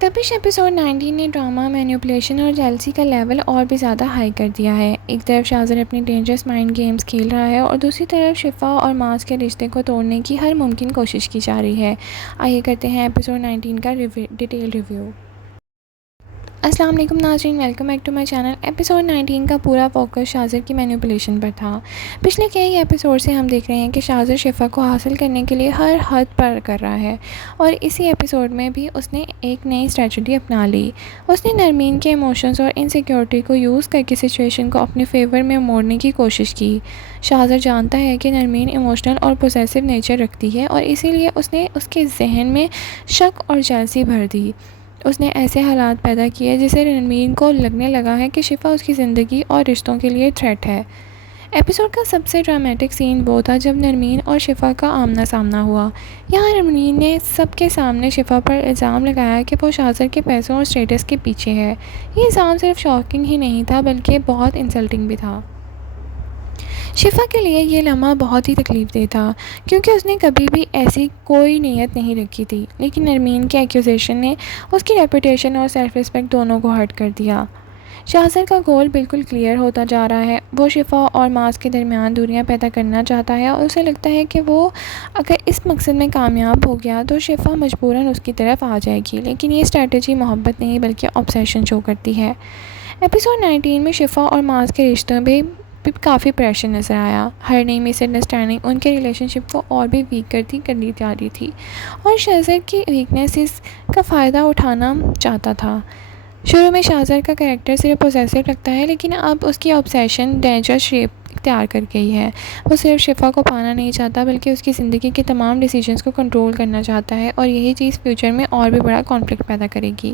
तपिश एपिसोड 19 ने drama, manipulation और जेलसी का लेवल और भी ज़्यादा हाई कर दिया है। एक तरफ शाज़र अपनी डेंजरस माइंड गेम्स खेल रहा है और दूसरी तरफ शिफा और मास के रिश्ते को तोड़ने की हर मुमकिन कोशिश की जा रही है। आइए करते हैं एपिसोड 19 का डिटेल रिव्यू। अस्सलाम वालेकुम नाज़रीन, welcome back to my channel. Episode 19 का पूरा फोकस शाज़र की मैनिपुलेशन पर था। पिछले कई एपिसोड से हम देख रहे हैं कि शाज़र शिफा को हासिल करने के लिए हर हद पर कर रहा है और इसी एपिसोड में भी उसने एक नई स्ट्रेटजी अपना ली। उसने नरमीन के इमोशंस और इनसिक्योरिटी को यूज़ करके सिचुएशन को अपने फेवर में मोड़ने की कोशिश की। शाज़र जानता है कि नरमीन इमोशनल और पोसेसिव नेचर रखती है और इसीलिए उसने उसके जहन में शक और जेलसी भर दी। उसने ऐसे हालात पैदा किए जिससे नरमीन को लगने लगा है कि शिफा उसकी ज़िंदगी और रिश्तों के लिए थ्रेट है। एपिसोड का सबसे ड्रामेटिक सीन वो था जब नरमीन और शिफा का आमना सामना हुआ। यहाँ नरमीन ने सबके सामने शिफा पर इल्ज़ाम लगाया कि वो शाज़र के पैसों और स्टेटस के पीछे है। ये इल्ज़ाम सिर्फ शॉकिंग ही नहीं था बल्कि बहुत इंसल्टिंग भी था। शिफा के लिए ये लम्हा बहुत ही तकलीफ़देह था क्योंकि उसने कभी भी ऐसी कोई नीयत नहीं रखी थी, लेकिन नरमीन के एक्यूजेशन ने उसकी रेपुटेशन और सेल्फ़ रिस्पेक्ट दोनों को हर्ट कर दिया। शाज़र का गोल बिल्कुल क्लियर होता जा रहा है। वो शिफा और मास के दरमियान दूरियां पैदा करना चाहता है और उसे लगता है कि वो अगर इस मकसद में कामयाब हो गया तो शिफा मजबूरन उसकी तरफ आ जाएगी, लेकिन ये स्ट्रेटजी मोहब्बत नहीं बल्कि ऑब्सेशन शो करती है। एपिसोड 19 में शिफा और मास के रिश्तों में भी काफ़ी प्रेशर नज़र आया। हर नई मिसअंडरस्टैंडिंग उनके रिलेशनशिप को और भी वीक करती जा रही थी और शाज़र की वीकनेसेस का फ़ायदा उठाना चाहता था। शुरू में शाज़र का कैरेक्टर सिर्फ पोसेसिव लगता है, लेकिन अब उसकी ऑब्सेशन डेंजरस शेप इख्तियार कर गई है। वो सिर्फ शिफा को पाना नहीं चाहता बल्कि उसकी ज़िंदगी के तमाम डिसीजंस को कंट्रोल करना चाहता है और यही चीज़ फ्यूचर में और भी बड़ा कॉन्फ्लिक्ट पैदा करेगी।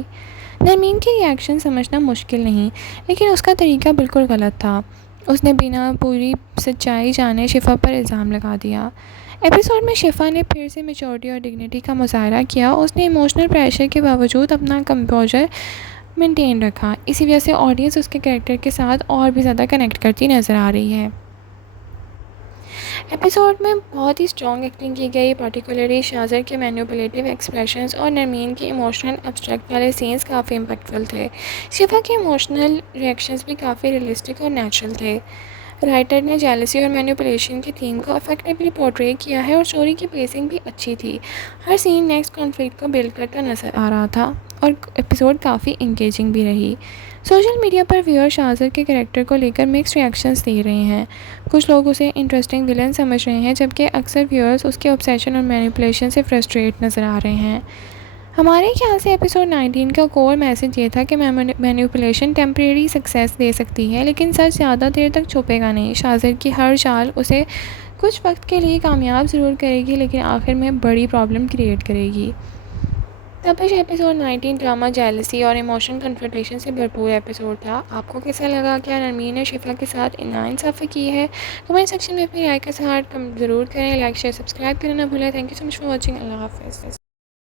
नरमीन की रिएक्शन समझना मुश्किल नहीं, लेकिन उसका तरीका बिल्कुल गलत था। उसने बिना पूरी सच्चाई जाने शिफा पर इल्ज़ाम लगा दिया। एपिसोड में शिफा ने फिर से मैच्योरिटी और डिग्निटी का मुजाहरा किया। उसने इमोशनल प्रेशर के बावजूद अपना कंपोजर मेंटेन रखा। इसी वजह से ऑडियंस उसके कैरेक्टर के साथ और भी ज़्यादा कनेक्ट करती नज़र आ रही है। एपिसोड में बहुत ही स्ट्रॉन्ग एक्टिंग की गई, पर्टिकुलरली शाज़र के मैनिपुलेटिव एक्सप्रेशंस और नरमीन के इमोशनल एब्स्ट्रैक्ट वाले सीन्स काफ़ी इम्पैक्टफुल थे। शिफा के इमोशनल रिएक्शंस भी काफ़ी रियलिस्टिक और नेचुरल थे। राइटर ने जेलसी और मैनिपुलेशन की थीम को इफेक्टिवली पोर्ट्रे किया है और स्टोरी की पेसिंग भी अच्छी थी। हर सीन नेक्स्ट कॉन्फ्लिक्ट को बिल्ड करता नज़र आ रहा था और एपिसोड काफ़ी इंगेजिंग भी रही। सोशल मीडिया पर व्यूअर शाज़र के कैरेक्टर को लेकर मिक्स्ड रिएक्शंस दे रहे हैं। कुछ लोग उसे इंटरेस्टिंग विलन समझ रहे हैं जबकि अक्सर व्यूअर्स उसके ऑब्सेशन और मैनिपुलेशन से फ्रस्ट्रेट नज़र आ रहे हैं। हमारे ख्याल से एपिसोड 19 का कोर मैसेज ये था कि मैनिपुलेशन टेम्प्रेरी सक्सेस दे सकती है, लेकिन सच ज़्यादा देर तक छुपेगा नहीं। शाज़र की हर चाल उसे कुछ वक्त के लिए कामयाब ज़रूर करेगी, लेकिन आखिर में बड़ी प्रॉब्लम क्रिएट करेगी। तपिश एपिसोड 19 ड्रामा, जेलसी और इमोशनल कन्फ्रंटेशन से भरपूर एपिसोड था। आपको कैसा लगा? क्या नरमीन ने शिफा के साथ नाइंसाफ़ी की है? कमेंट सेक्शन में अपनी राय के साथ ज़रूर करें। लाइक शेयर सब्सक्राइब करना ना भूलें। Thank you so much for watching. अल्लाह हाफ़िज़।